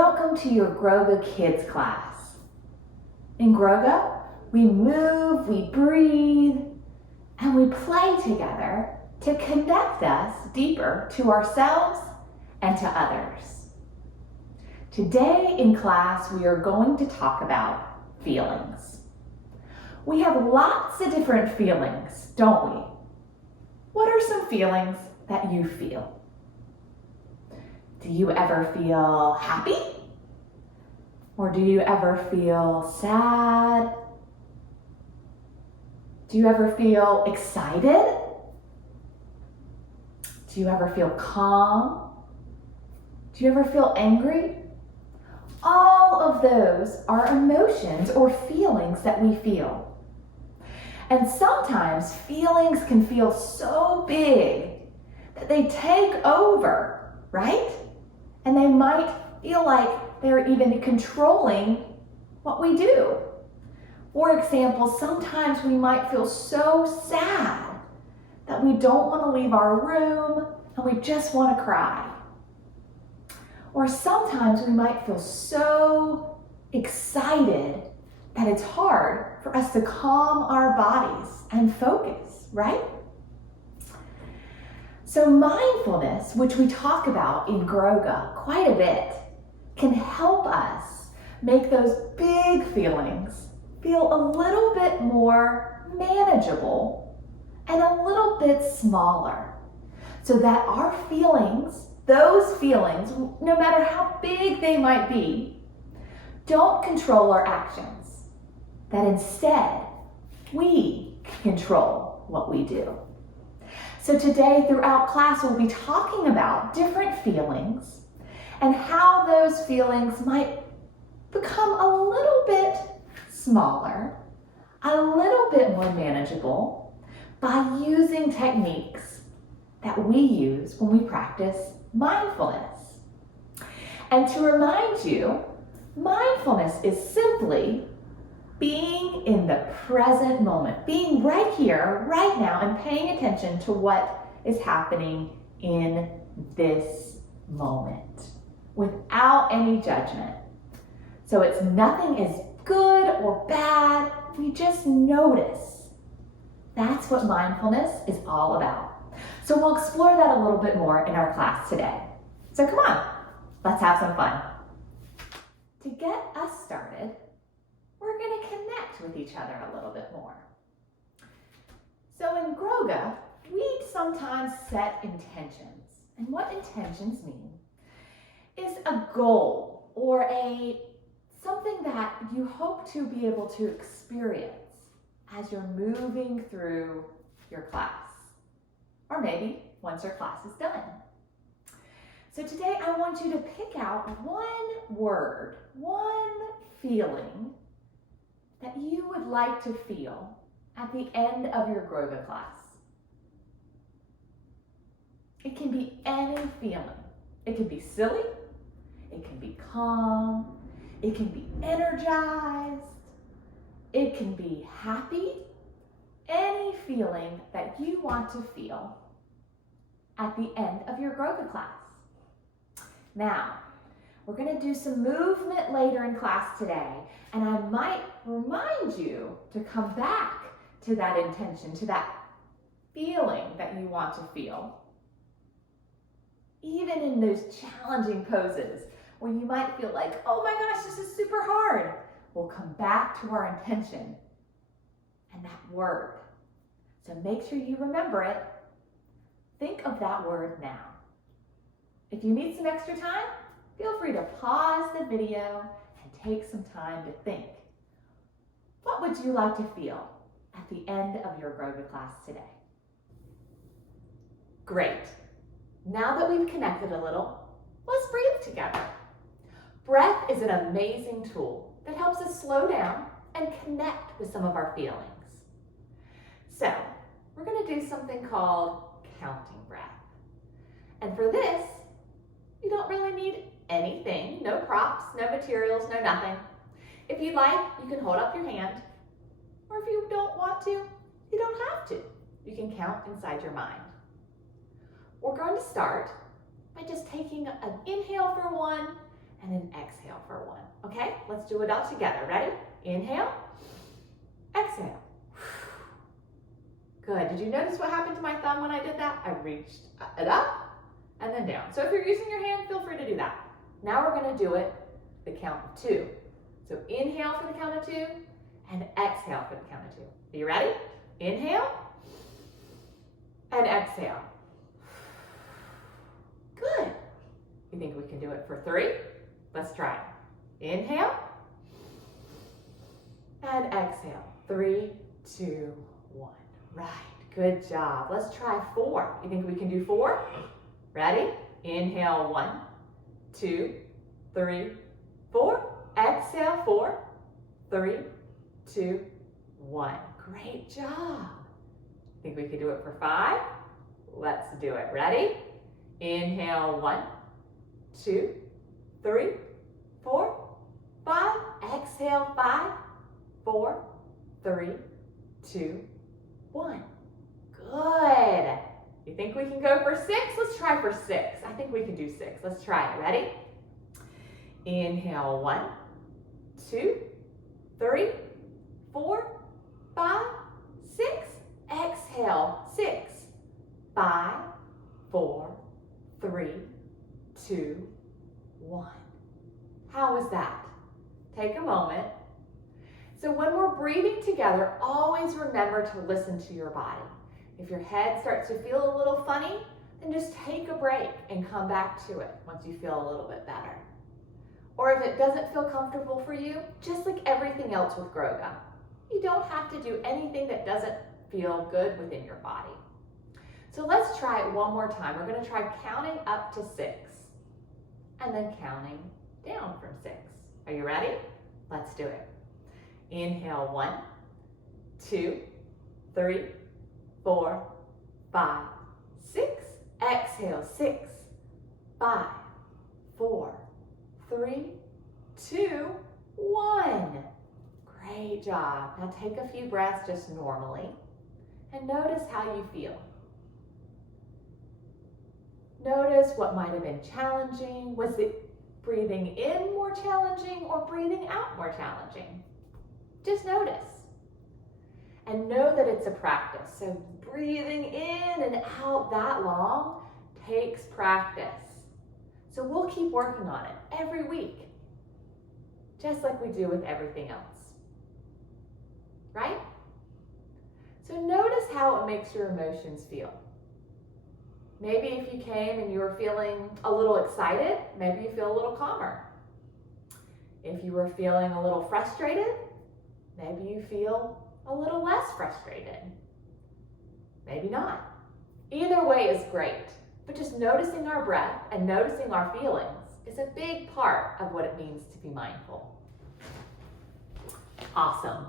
Welcome to your Growga Kids class. In Growga, we move, we breathe, and we play together to connect us deeper to ourselves and to others. Today in class, we are going to talk about feelings. We have lots of different feelings, don't we? What are some feelings that you feel? Do you ever feel happy? Or do you ever feel sad? Do you ever feel excited? Do you ever feel calm? Do you ever feel angry? All of those are emotions or feelings that we feel. And sometimes feelings can feel so big that they take over, right? And they might feel like they're even controlling what we do. For example, sometimes we might feel so sad that we don't want to leave our room and we just want to cry. Or sometimes we might feel so excited that it's hard for us to calm our bodies and focus, right? So mindfulness, which we talk about in Growga quite a bit, can help us make those big feelings feel a little bit more manageable and a little bit smaller, so that our feelings, those feelings, no matter how big they might be, don't control our actions, that instead we can control what we do. So today throughout class, we'll be talking about different feelings and how those feelings might become a little bit smaller, a little bit more manageable by using techniques that we use when we practice mindfulness. And to remind you, mindfulness is simply being in the present moment, being right here, right now, and paying attention to what is happening in this moment without any judgment. So it's nothing is good or bad, we just notice. That's what mindfulness is all about. So we'll explore that a little bit more in our class today. So come on, let's have some fun. To get us started, we're going to connect with each other a little bit more. So in Growga, we sometimes set intentions. And what intentions mean is a goal or something that you hope to be able to experience as you're moving through your class. Or maybe once your class is done. So today I want you to pick out one word, one feeling that you would like to feel at the end of your Growga class. It can be any feeling. It can be silly, it can be calm, it can be energized, it can be happy, any feeling that you want to feel at the end of your Growga class. Now, we're going to do some movement later in class today, and I might remind you to come back to that intention, to that feeling that you want to feel. Even in those challenging poses where you might feel like, oh my gosh, this is super hard, we'll come back to our intention and that word. So make sure you remember it. Think of that word now. If you need some extra time, feel free to pause the video and take some time to think. What would you like to feel at the end of your Growga class today? Great. Now that we've connected a little, let's breathe together. Breath is an amazing tool that helps us slow down and connect with some of our feelings. So, we're going to do something called counting breath. And for this, you don't really need anything, no props, no materials, no nothing. If you'd like, you can hold up your hand. Or if you don't want to, you don't have to. You can count inside your mind. We're going to start by just taking an inhale for 1 and then exhale for 1. Okay, let's do it all together. Ready? Inhale, exhale. Good. Did you notice what happened to my thumb when I did that? I reached it up and then down. So if you're using your hand, feel free to do that. Now we're going to do it the count of 2. So inhale for the count of 2 and exhale for the count of 2. Are you ready? Inhale and exhale. Good. You think we can do it for 3? Let's try it. Inhale and exhale. 3, 2, 1. Right. Good job. Let's try 4. You think we can do 4? Ready? Inhale 1, 2, 3, 4. Exhale 4, 3, 2, 1. Great job. Think we could do it for 5? Let's do it. Ready? Inhale 1, 2, 3, 4, 5. Exhale 5, 4, 3, 2, 1. Good. You think we can go for 6? Let's try for 6. I think we can do 6. Let's try it. Ready? Inhale 1, 2, 3, 4, 5, 6. Exhale 6, 5, 4, 3, 2, 1. How was that? Take a moment. So when we're breathing together, always remember to listen to your body. If your head starts to feel a little funny, then just take a break and come back to it once you feel a little bit better. Or if it doesn't feel comfortable for you, just like everything else with Growga, you don't have to do anything that doesn't feel good within your body. So let's try it one more time. We're going to try counting up to 6 and then counting down from 6. Are you ready? Let's do it. Inhale 1, 2, 3, 4, 5, 6. Exhale 6, 5, 4, 3, 2, 1. Great job. Now take a few breaths just normally and notice how you feel. Notice what might have been challenging. Was it breathing in more challenging or breathing out more challenging? Just notice. And know that it's a practice. So breathing in and out that long takes practice. So we'll keep working on it every week, just like we do with everything else. Right? So notice how it makes your emotions feel. Maybe if you came and you were feeling a little excited, maybe you feel a little calmer. If you were feeling a little frustrated, maybe you feel a little less frustrated. Maybe not. Either way is great, but just noticing our breath and noticing our feelings is a big part of what it means to be mindful. Awesome.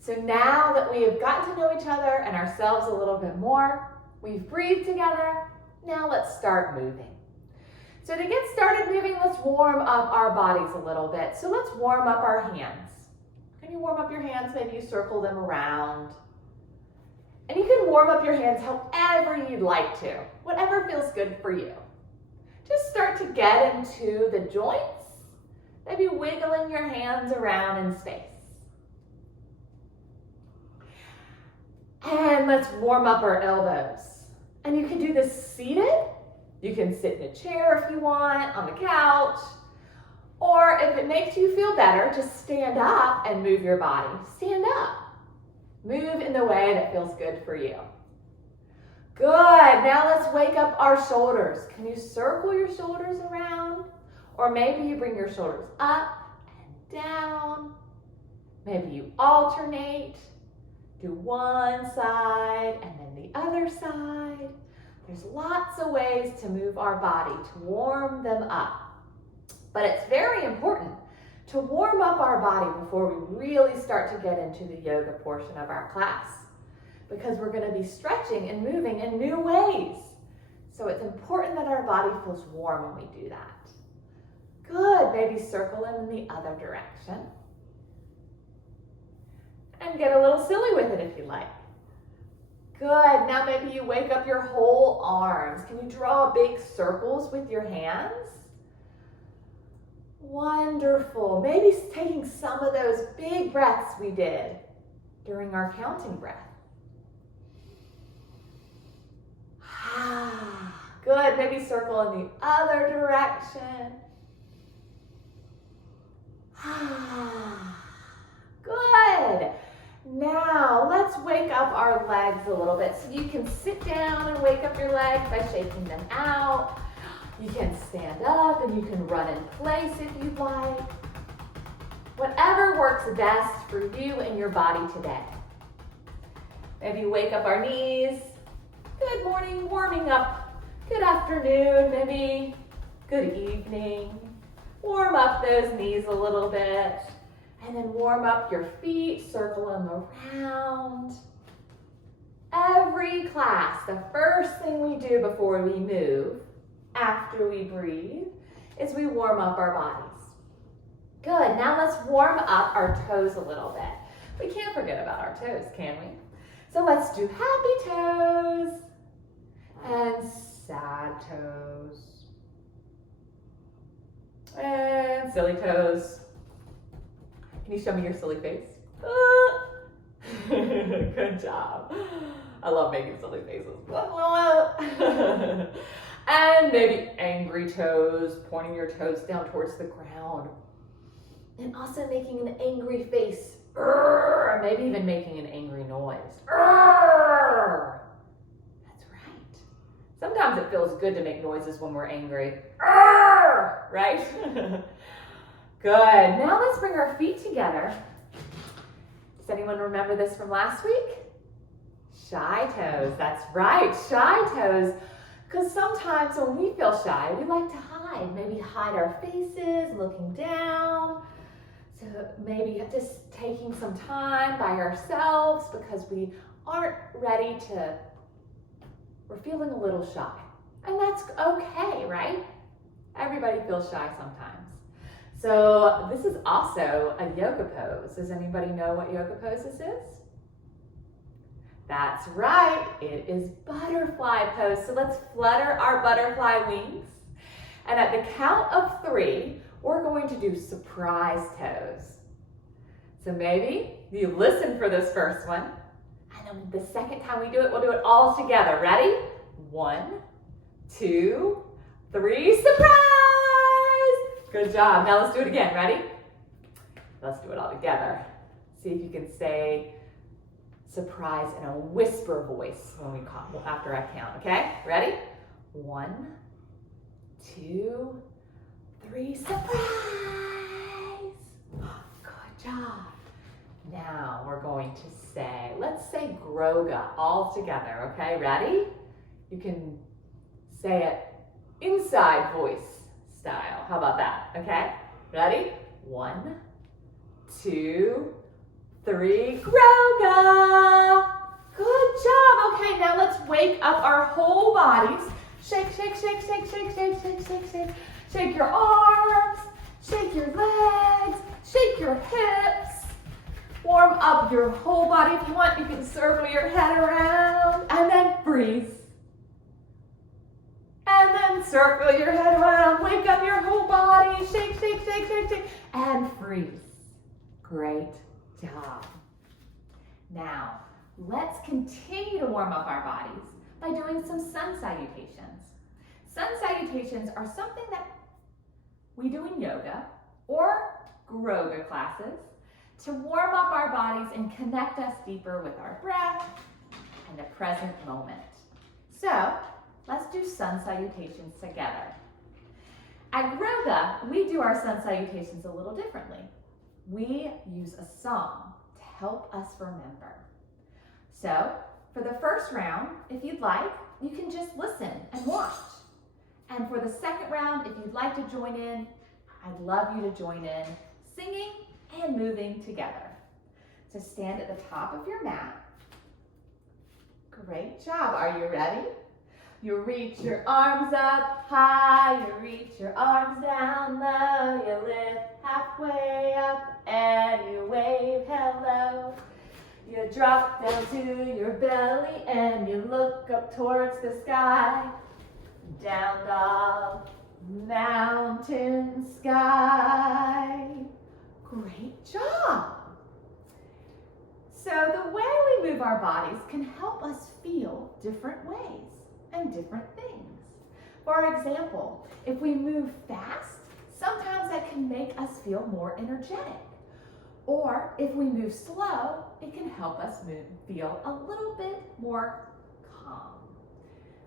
So now that we have gotten to know each other and ourselves a little bit more, we've breathed together, now let's start moving. So to get started moving, let's warm up our bodies a little bit. So let's warm up our hands. Can you warm up your hands? Maybe you circle them around. And you can warm up your hands however you'd like to, whatever feels good for you. Just start to get into the joints, maybe wiggling your hands around in space. And let's warm up our elbows. And you can do this seated. You can sit in a chair if you want, on the couch. Or if it makes you feel better, just stand up and move your body. Stand up. Move in the way that feels good for you. Good. Now let's wake up our shoulders. Can you circle your shoulders around? Or maybe you bring your shoulders up and down. Maybe you alternate. Do one side and then the other side. There's lots of ways to move our body, to warm them up. But it's very important to warm up our body before we really start to get into the yoga portion of our class, because we're going to be stretching and moving in new ways. So it's important that our body feels warm when we do that. Good. Maybe circle them in the other direction. And get a little silly with it if you like. Good. Now maybe you wake up your whole arms. Can you draw big circles with your hands? Wonderful. Maybe taking some of those big breaths we did during our counting breath. Good. Maybe circle in the other direction. Good. Now let's wake up our legs a little bit. So you can sit down and wake up your legs by shaking them out. You can stand up and you can run in place if you'd like. Whatever works best for you and your body today. Maybe wake up our knees. Good morning, warming up. Good afternoon, maybe good evening. Warm up those knees a little bit. And then warm up your feet, circle them around. Every class, the first thing we do before we move, after we breathe, is we warm up our bodies. Good, now let's warm up our toes a little bit. We can't forget about our toes, can we? So let's do happy toes and sad toes and silly toes. Can you show me your silly face? Good job. I love making silly faces. And maybe angry toes, pointing your toes down towards the ground. And also making an angry face. Or maybe even making an angry noise. That's right. Sometimes it feels good to make noises when we're angry. Right? Good. Now let's bring our feet together. Does anyone remember this from last week? Shy toes. That's right, shy toes. Because sometimes when we feel shy, we like to hide. Maybe hide our faces, looking down. So maybe just taking some time by ourselves because we aren't ready to, we're feeling a little shy. And that's okay, right? Everybody feels shy sometimes. So this is also a yoga pose. Does anybody know what yoga pose this is? That's right, it is butterfly pose. So let's flutter our butterfly wings. And at the count of 3, we're going to do surprise toes. So maybe you listen for this first one. And then the second time we do it, we'll do it all together. Ready? 1, 2, 3, surprise! Good job. Now let's do it again. Ready? Let's do it all together. See if you can say surprise in a whisper voice when we call, after I count, okay? Ready? 1, 2, 3, surprise! Good job. Now we're going to say, let's say Growga all together, okay? Ready? You can say it inside voice style. How about that? Okay? Ready? 1, 2, 3, Growga! Good job. Okay, now let's wake up our whole bodies. Shake, shake, shake, shake, shake, shake, shake, shake, shake. Shake your arms, shake your legs, shake your hips. Warm up your whole body. If you want, you can circle your head around and then freeze. And then circle your head around, wake up your whole body, shake, shake, shake, shake, shake, and freeze. Great job. Now, let's continue to warm up our bodies by doing some sun salutations. Sun salutations are something that we do in yoga or Growga classes to warm up our bodies and connect us deeper with our breath and the present moment. So, let's do sun salutations together. At Growga, we do our sun salutations a little differently. We use a song to help us remember. So, for the first round, if you'd like, you can just listen and watch. And for the second round, if you'd like to join in, I'd love you to join in, singing and moving together. So stand at the top of your mat. Great job. Are you ready? You reach your arms up high, you reach your arms down low, you lift halfway up and you wave hello. You drop down to your belly and you look up towards the sky. Down dog, mountain, sky. our bodies can help us feel different ways and different things. For example, if we move fast, sometimes that can make us feel more energetic. Or if we move slow, it can help us feel a little bit more calm.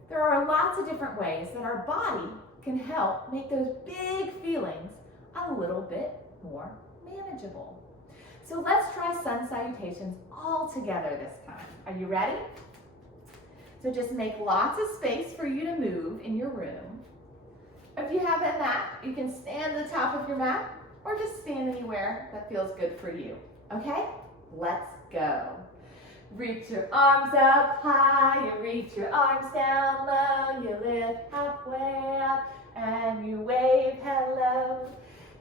There are lots of different ways that our body can help make those big feelings a little bit more manageable. So let's try sun salutations all together this time. Are you ready? So just make lots of space for you to move in your room. If you have a mat, you can stand at the top of your mat or just stand anywhere that feels good for you. Okay? Let's go. Reach your arms up high, you reach your arms down low, you lift halfway up and you wave hello.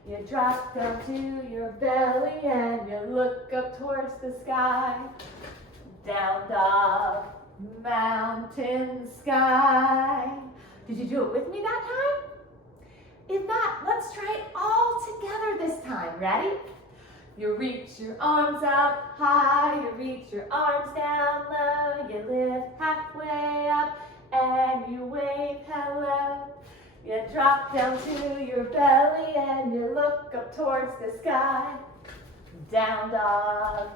You drop down to your belly and you look up towards the sky. Down dog, mountain, sky. Did you do it with me that time? If not, let's try it all together this time. Ready? You reach your arms up high, you reach your arms down low, you lift halfway up and you wave hello. You drop down to your belly and you look up towards the sky. Down dog,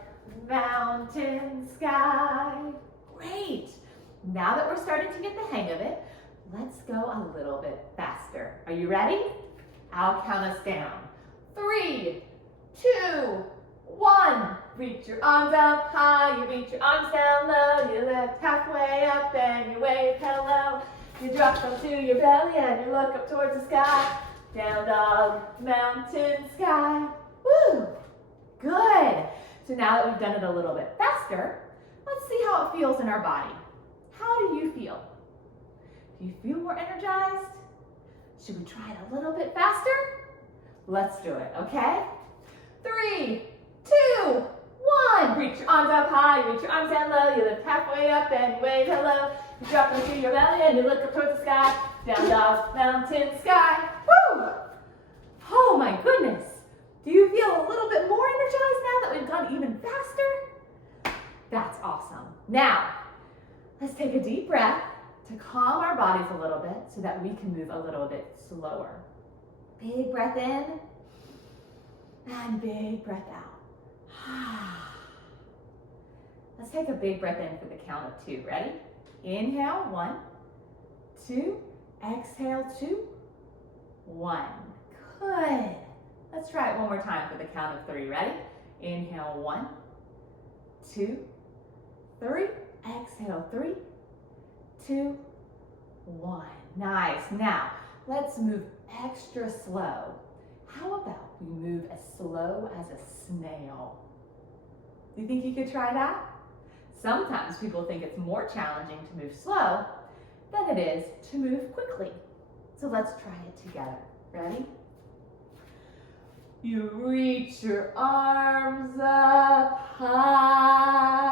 mountain, sky. Great. Now that we're starting to get the hang of it, let's go a little bit faster. Are you ready? I'll count us down. 3, 2, 1. Reach your arms up high, you reach your arms down low, you lift halfway up and you wave hello. You drop down to your belly and you look up towards the sky. Down dog, mountain, sky. Woo! Good. So now that we've done it a little bit faster, let's see how it feels in our body. How do you feel? Do you feel more energized? Should we try it a little bit faster? Let's do it, okay? 3, 2, 1. Reach your arms up high, you reach your arms down low, you lift halfway up and you wave hello. You drop into your belly and you look up towards the sky. Down dog, mountain, sky. Woo! Oh my goodness. Do you feel a little bit more energized now that we've gone even faster? That's awesome. Now, let's take a deep breath to calm our bodies a little bit so that we can move a little bit slower. Big breath in and big breath out. Let's take a big breath in for the count of 2. Ready? Inhale, 1, 2. Exhale, 2, 1. Good. Let's try it one more time for the count of 3. Ready? Inhale, 1, 2, 3. Exhale, 3, 2, 1. Nice. Now, let's move extra slow. How about we move as slow as a snail? Do you think you could try that? Sometimes people think it's more challenging to move slow than it is to move quickly. So let's try it together. Ready? You reach your arms up high.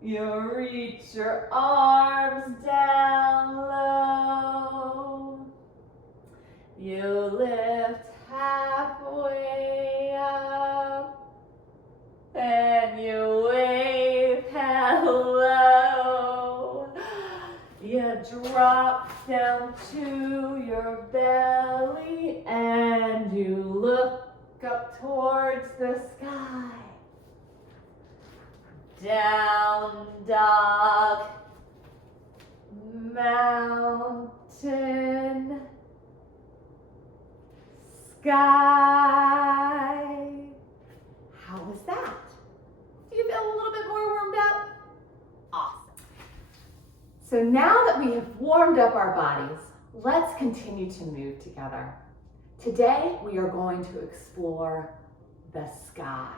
You reach your arms down low. You lift halfway up and you wave hello. You drop down to your belly and you look up towards the sky. Down dog, mountain, sky. How was that? Do you feel a little bit more warmed up? Awesome. So now that we have warmed up our bodies, let's continue to move together. Today, we are going to explore the sky.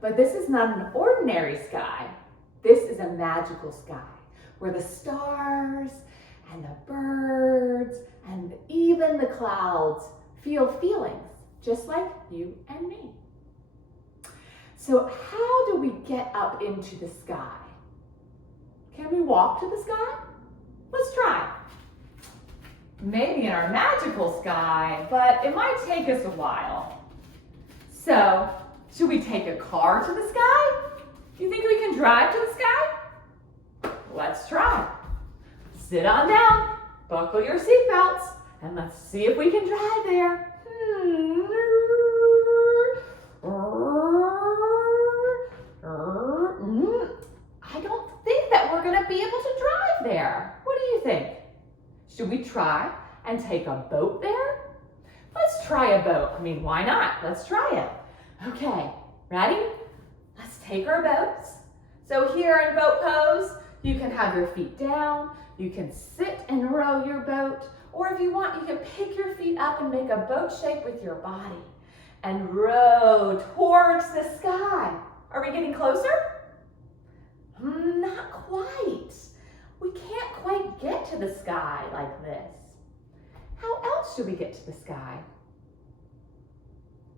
But this is not an ordinary sky. This is a magical sky where the stars and the birds and even the clouds feel feelings just like you and me. So how do we get up into the sky? Can we walk to the sky? Let's try. Maybe in our magical sky, but it might take us a while. So, should we take a car to the sky? Do you think we can drive to the sky? Let's try. Sit on down, buckle your seatbelts, and let's see if we can drive there. I don't think that we're going to be able to drive there. What do you think? Should we try and take a boat there? Let's try a boat. I mean, why not? Let's try it. Okay, ready? Let's take our boats. So here in boat pose, you can have your feet down, you can sit and row your boat, or if you want, you can pick your feet up and make a boat shape with your body and row towards the sky. Are we getting closer? Not quite. We can't quite get to the sky like this. How else should we get to the sky?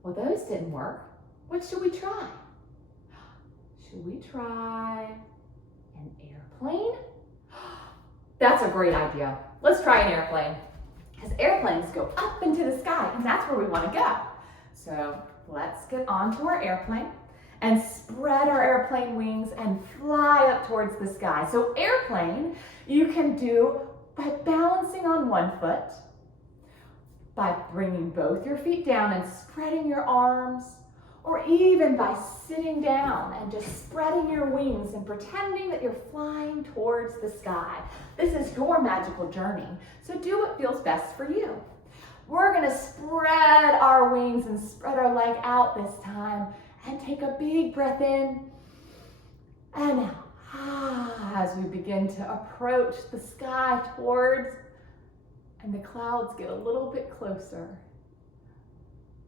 Well, those didn't work. What should we try? Should we try an airplane? That's a great idea. Let's try an airplane. Because airplanes go up into the sky, and that's where we want to go. So let's get onto our airplane and spread our airplane wings and fly up towards the sky. So airplane, you can do by balancing on one foot, by bringing both your feet down and spreading your arms, or even by sitting down and just spreading your wings and pretending that you're flying towards the sky. This is your magical journey, so do what feels best for you. We're gonna spread our wings and spread our leg out this time and take a big breath in and out as we begin to approach the sky towards, and the clouds get a little bit closer.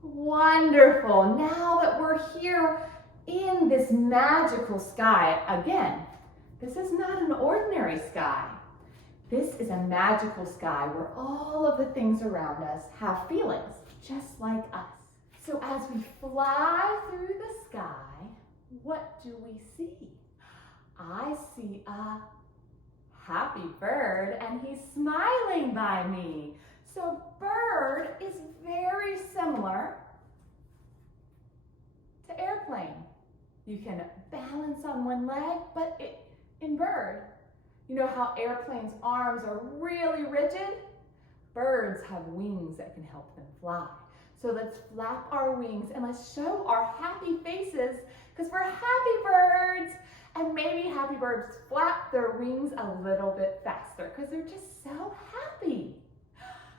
Wonderful. Now that we're here in this magical sky, again, this is not an ordinary sky. This is a magical sky where all of the things around us have feelings, just like us. So as we fly through the sky, what do we see? I see a happy bird, and he's smiling by me. So bird is very similar to airplane. You can balance on one leg, but in bird, you know how airplanes' arms are really rigid? Birds have wings that can help them fly. So let's flap our wings and let's show our happy faces, because we're happy birds. And maybe happy birds flap their wings a little bit faster because they're just so happy.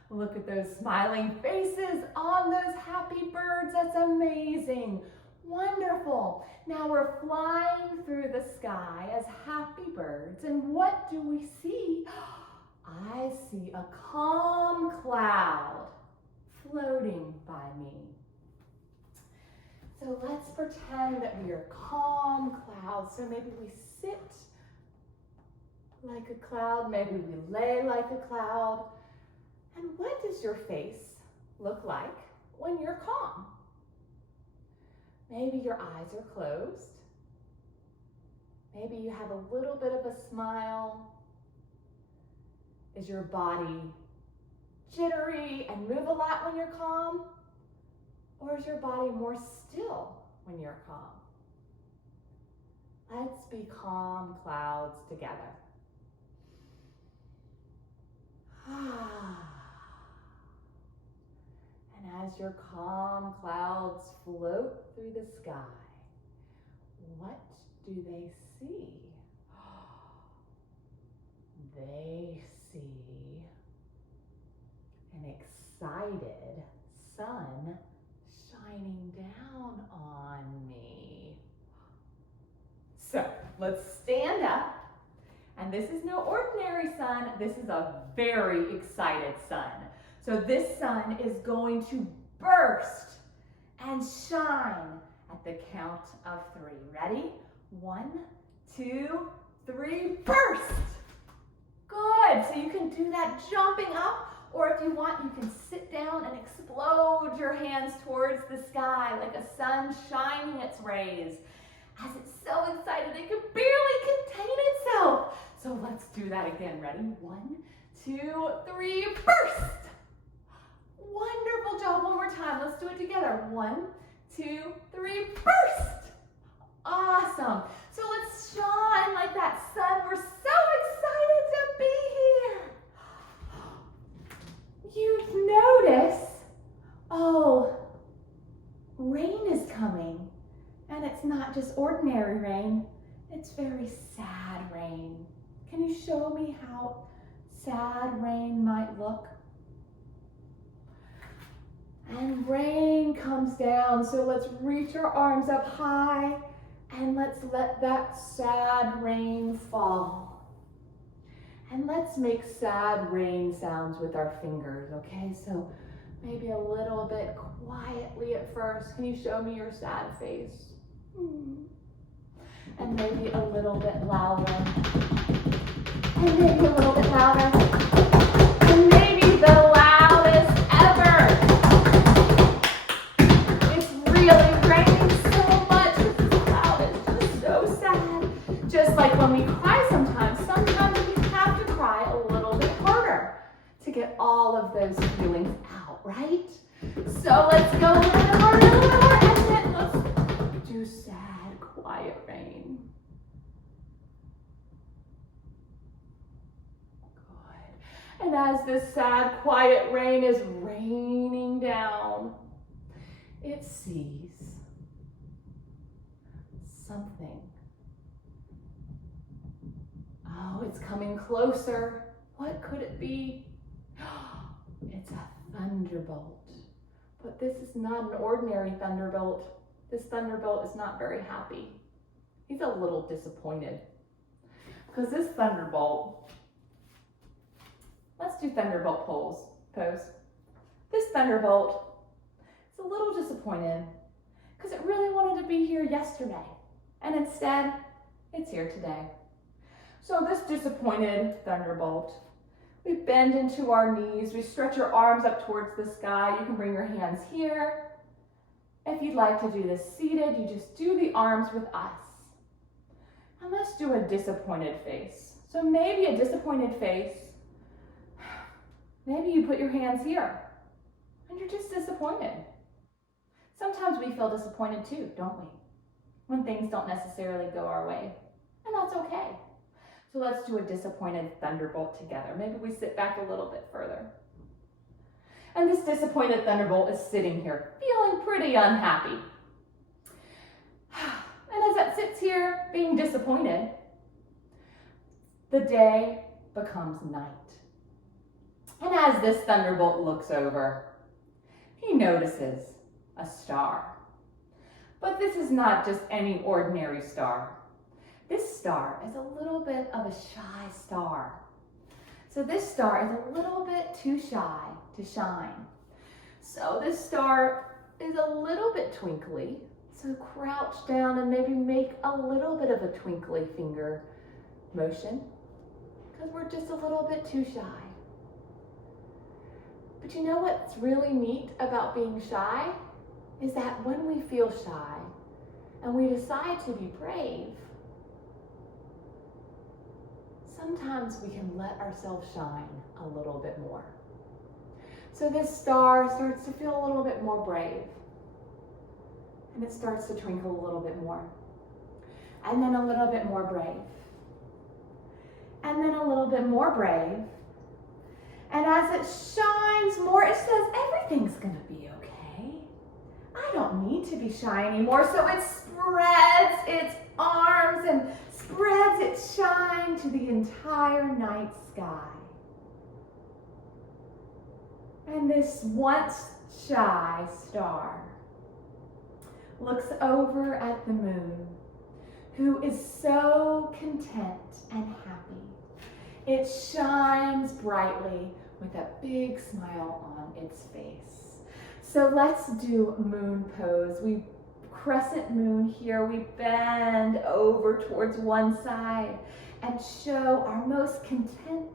Look at those smiling faces on those happy birds. That's amazing. Wonderful. Now we're flying through the sky as happy birds. And what do we see? I see a calm cloud floating by me. So let's pretend that we are calm clouds. So maybe we sit like a cloud, maybe we lay like a cloud. And what does your face look like when you're calm? Maybe your eyes are closed. Maybe you have a little bit of a smile. Is your body jittery and move a lot when you're calm? Or is your body more still when you're calm? Let's be calm clouds together. And as your calm clouds float through the sky, what do they see? They see an excited sun shining down on me. So let's stand up. And this is no ordinary sun. This is a very excited sun. So this sun is going to burst and shine at the count of 3. Ready? 1, 2, 3, burst! Good. So you can do that jumping up, or if you want, you can sit down and explode your hands towards the sky like a sun shining its rays. As it's so excited, it can barely contain itself. So let's do that again. Ready? 1, 2, 3, burst! Wonderful job. One more time. Let's do it together. 1, 2, 3, burst! Awesome. So not just ordinary rain, it's very sad rain. Can you show me how sad rain might look? And rain comes down, so let's reach our arms up high and let's let that sad rain fall. And let's make sad rain sounds with our fingers, okay? So maybe a little bit quietly at first. Can you show me your sad face? And maybe a little bit louder. And maybe a little bit louder. And maybe the loudest ever. It's really raining so much. It's loud. It's just so sad. Just like when we cry sometimes we have to cry a little bit harder to get all of those feelings out, right? So let's go a little bit harder, and then let's do sad, quiet rain. Good. And as this sad, quiet rain is raining down, it sees something. Oh, it's coming closer. What could it be? It's a thunderbolt. But this is not an ordinary thunderbolt. This thunderbolt is not very happy. He's a little disappointed. Because this thunderbolt, let's do thunderbolt pose. This thunderbolt is a little disappointed because it really wanted to be here yesterday. And instead, it's here today. So this disappointed thunderbolt, we bend into our knees, we stretch our arms up towards the sky. You can bring your hands here. If you'd like to do this seated, you just do the arms with us. And let's do a disappointed face. So maybe a disappointed face, maybe you put your hands here and you're just disappointed. Sometimes we feel disappointed too, don't we? When things don't necessarily go our way, and that's okay. So let's do a disappointed thunderbolt together. Maybe we sit back a little bit further. And this disappointed thunderbolt is sitting here, feeling pretty unhappy. And as it sits here, being disappointed, the day becomes night. And as this thunderbolt looks over, he notices a star. But this is not just any ordinary star. This star is a little bit of a shy star. So this star is a little bit too shy to shine. So this star is a little bit twinkly. So crouch down and maybe make a little bit of a twinkly finger motion because we're just a little bit too shy. But you know what's really neat about being shy is that when we feel shy and we decide to be brave, sometimes we can let ourselves shine a little bit more. So this star starts to feel a little bit more brave. And it starts to twinkle a little bit more. And then a little bit more brave. And then a little bit more brave. And as it shines more, it says, everything's gonna be okay. I don't need to be shy anymore. So it spreads its arms and spreads its shine to the entire night sky. And this once shy star looks over at the moon, who is so content and happy. It shines brightly with a big smile on its face. So let's do moon pose. We crescent moon here. We bend over towards one side and show our most content,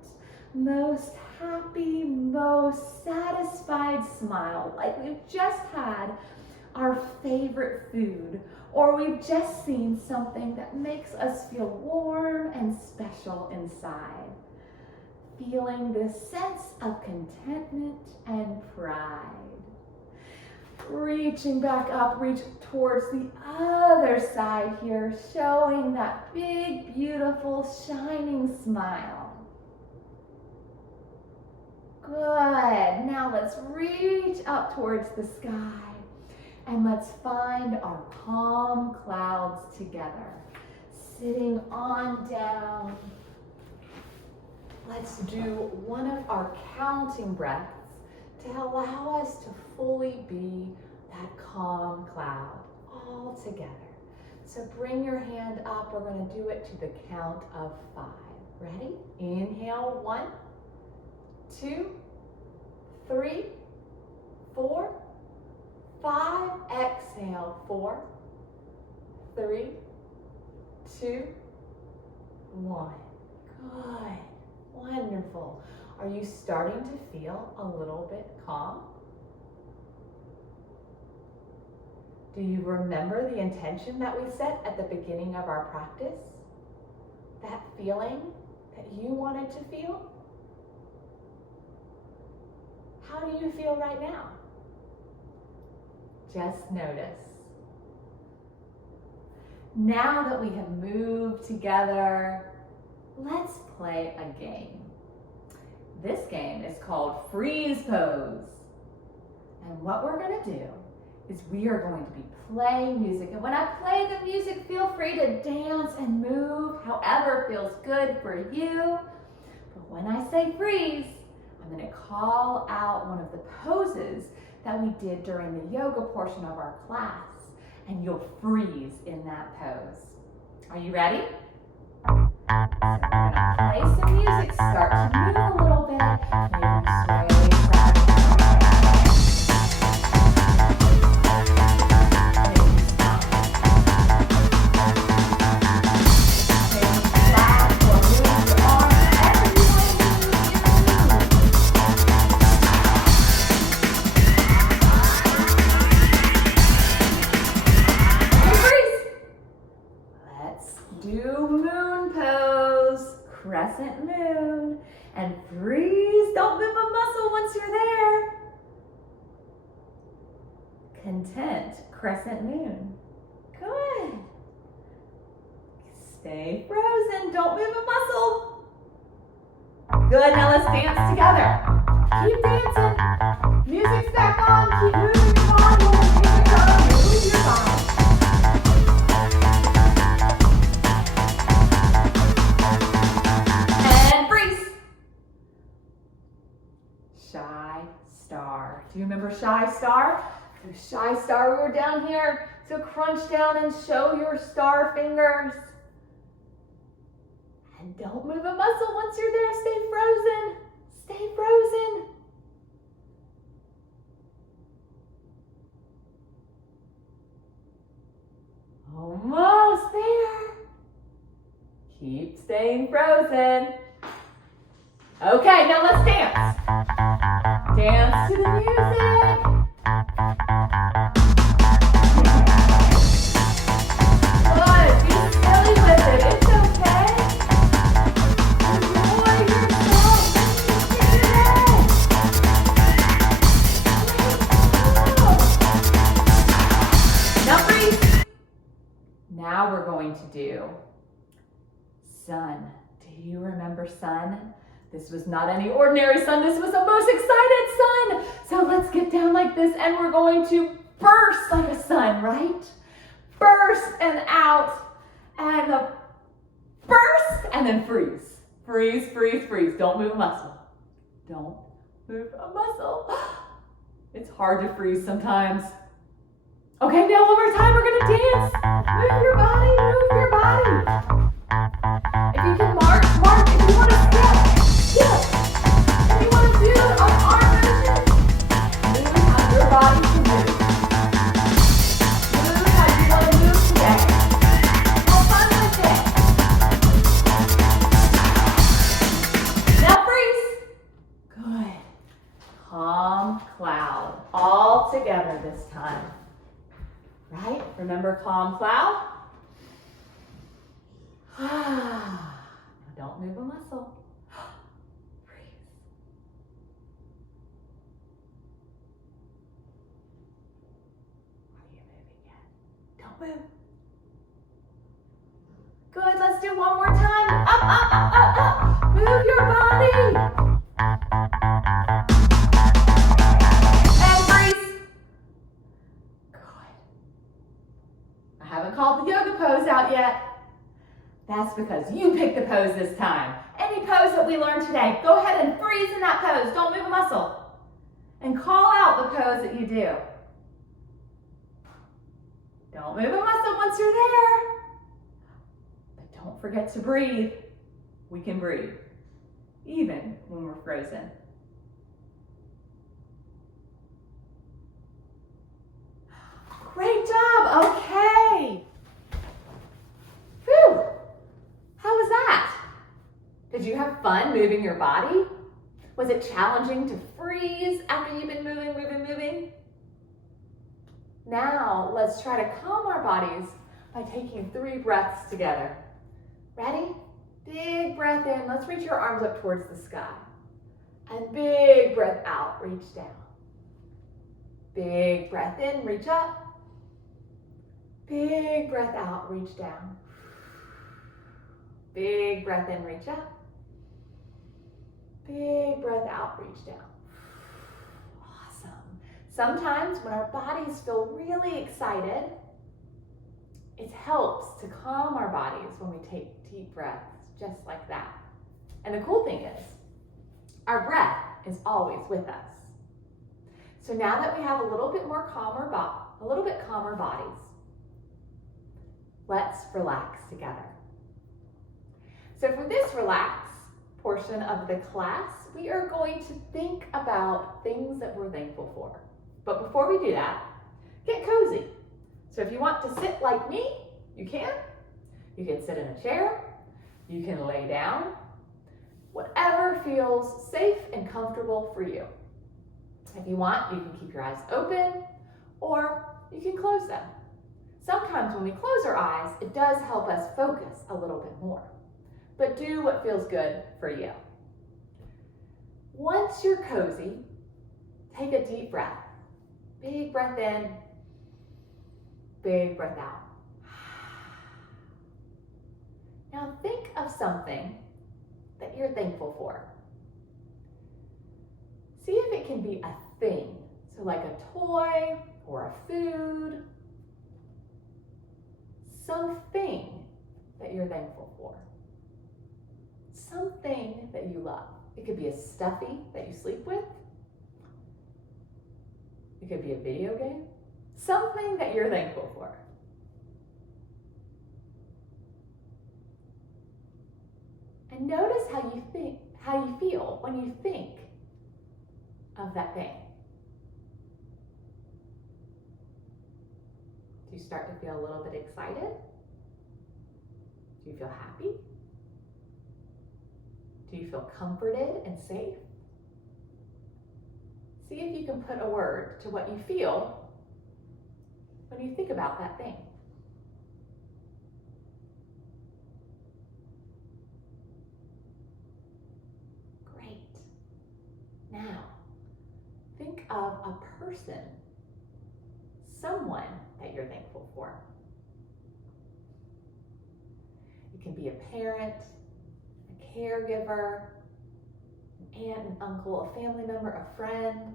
most happy, most satisfied smile, like we've just had our favorite food, or we've just seen something that makes us feel warm and special inside. Feeling this sense of contentment and pride. Reaching back up, reach towards the other side here, showing that big, beautiful, shining smile. Good. Now let's reach up towards the sky And let's find our calm clouds together. Sitting on down. Let's do one of our counting breaths to allow us to fully be that calm cloud all together. So bring your hand up. We're going to do it to the count of 5. Ready? Inhale, 1, 2, 3, 4, 5. Exhale, 4, 3, 2, 1. Good. Wonderful. Are you starting to feel a little bit calm? Do you remember the intention that we set at the beginning of our practice? That feeling that you wanted to feel? How do you feel right now? Just notice. Now that we have moved together, let's play a game. This game is called Freeze Pose. And what we're going to do is we are going to be playing music. And when I play the music, feel free to dance and move however feels good for you. But when I say freeze, I'm going to call out one of the poses that we did during the yoga portion of our class. And you'll freeze in that pose. Are you ready? So we're going to play some music, start to move a little bit, maybe sway back. Maybe stop. Maybe clap or move your arms, however you want to move. And freeze. Let's do moon pose, crescent moon, and freeze. Don't move a muscle once you're there. Content, crescent moon. Good. Stay frozen. Don't move a muscle. Good. Now let's dance together. Keep dancing. Music's back on. Keep moving your body. Here we go. Move your body. Shy star. Do you remember shy star? So shy star, we were down here. So crunch down and show your star fingers. And don't move a muscle once you're there. Stay frozen. Stay frozen. Almost there. Keep staying frozen. Okay, now let's dance. Dance to the music. Good, be silly with it. It's okay. Enjoy yourself. Now freeze. Now we're going to do sun. Do you remember sun? This was not any ordinary sun. This was the most excited sun. So let's get down like this and we're going to burst like a sun, right? Burst and out and a burst and then freeze. Freeze, freeze, freeze. Don't move a muscle. Don't move a muscle. It's hard to freeze sometimes. Okay, now one more time. We're going to dance. Move your body, move your body. If you can march, march. If you want to step. If you want to do an arm motion, move how your body can move. Move how you want to move today. Have fun with it. Now freeze. Good. Calm cloud. All together this time. Right? Remember calm cloud? Don't move a muscle. Move. Good, let's do one more time. Up, up, up, up, up. Move your body. And freeze. Good. pose out yet? That's because you picked the pose this time. Any pose that we learned today, go ahead and freeze in that pose. Don't move a muscle. And call out the pose that you do. Don't move a muscle once you're there. But don't forget to breathe. We can breathe, even when we're frozen. Great job, okay. Whew, how was that? Did you have fun moving your body? Was it challenging to freeze after you've been moving? Now, let's try to calm our bodies by taking 3 breaths together. Ready? Big breath in. Let's reach your arms up towards the sky. And big breath out, reach down. Big breath in, reach up. Big breath out, reach down. Big breath in, reach up. Big breath out, reach down. Awesome. Sometimes when our bodies feel really excited, it helps to calm our bodies when we take deep breaths, just like that. And the cool thing is, our breath is always with us. So now that we have a little bit calmer bodies, let's relax together. So for this relax portion of the class, we are going to think about things that we're thankful for. But before we do that, get cozy. So if you want to sit like me, you can. You can sit in a chair. You can lay down. Whatever feels safe and comfortable for you. If you want, you can keep your eyes open, or you can close them. Sometimes when we close our eyes, it does help us focus a little bit more. But do what feels good for you. Once you're cozy, take a deep breath. Big breath in, big breath out. Now think of something that you're thankful for. See if it can be a thing. So like a toy or a food. Something that you're thankful for. Something that you love. It could be a stuffy that you sleep with. It could be a video game. Something that you're thankful for. And notice how you feel when you think of that thing. Do you start to feel a little bit excited? Do you feel happy? Do you feel comforted and safe? See if you can put a word to what you feel when you think about that thing. Great. Now, think of a person, someone that you're thankful for. It can be a parent, a caregiver, an aunt and uncle, a family member, a friend,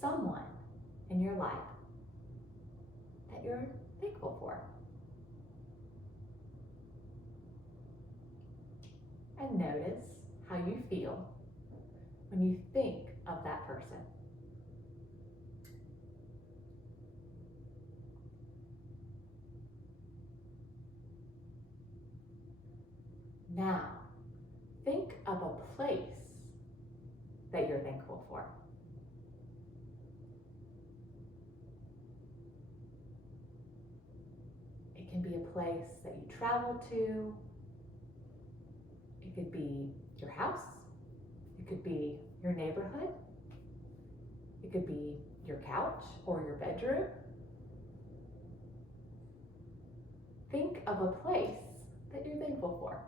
someone in your life that you're thankful for. And notice how you feel when you think of that person. Now, think of a place that you're thankful for. It can be a place that you travel to. It could be your house. It could be your neighborhood. It could be your couch or your bedroom. Think of a place that you're thankful for.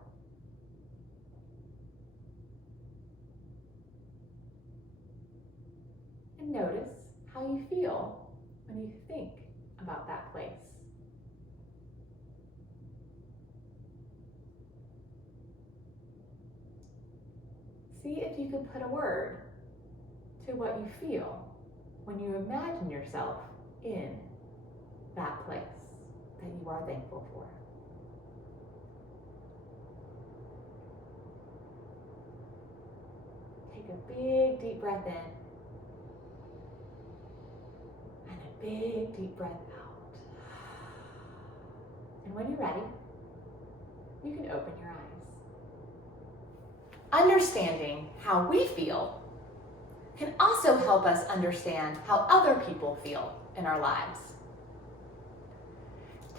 And notice how you feel when you think about that place. See if you can put a word to what you feel when you imagine yourself in that place. that you are thankful for. Take a big deep breath in and a big deep breath out. And when you're ready, you can open your eyes. Understanding how we feel can also help us understand how other people feel in our lives.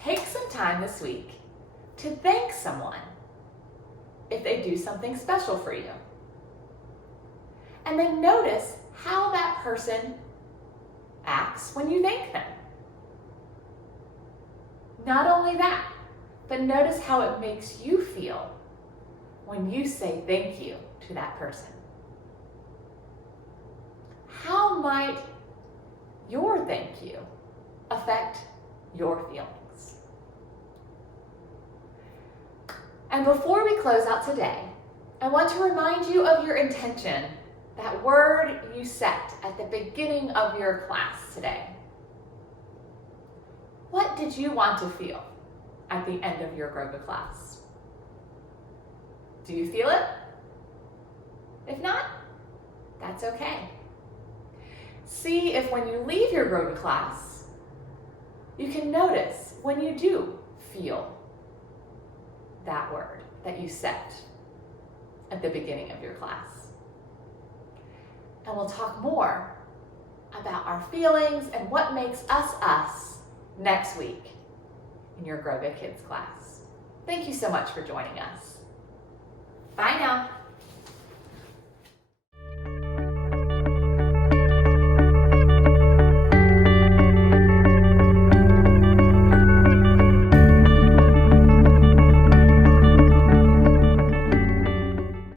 Take some time this week to thank someone if they do something special for you. And then notice how that person acts when you thank them. Not only that, but notice how it makes you feel when you say thank you to that person. How might your thank you affect your feelings? And before we close out today, I want to remind you of your intention, that word you set at the beginning of your class today. What did you want to feel at the end of your Growga class? Do you feel it? If not, that's okay. See if when you leave your Growga class, you can notice when you do feel that word that you set at the beginning of your class. And we'll talk more about our feelings and what makes us us next week in your Growga Kids class. Thank you so much for joining us. Bye now.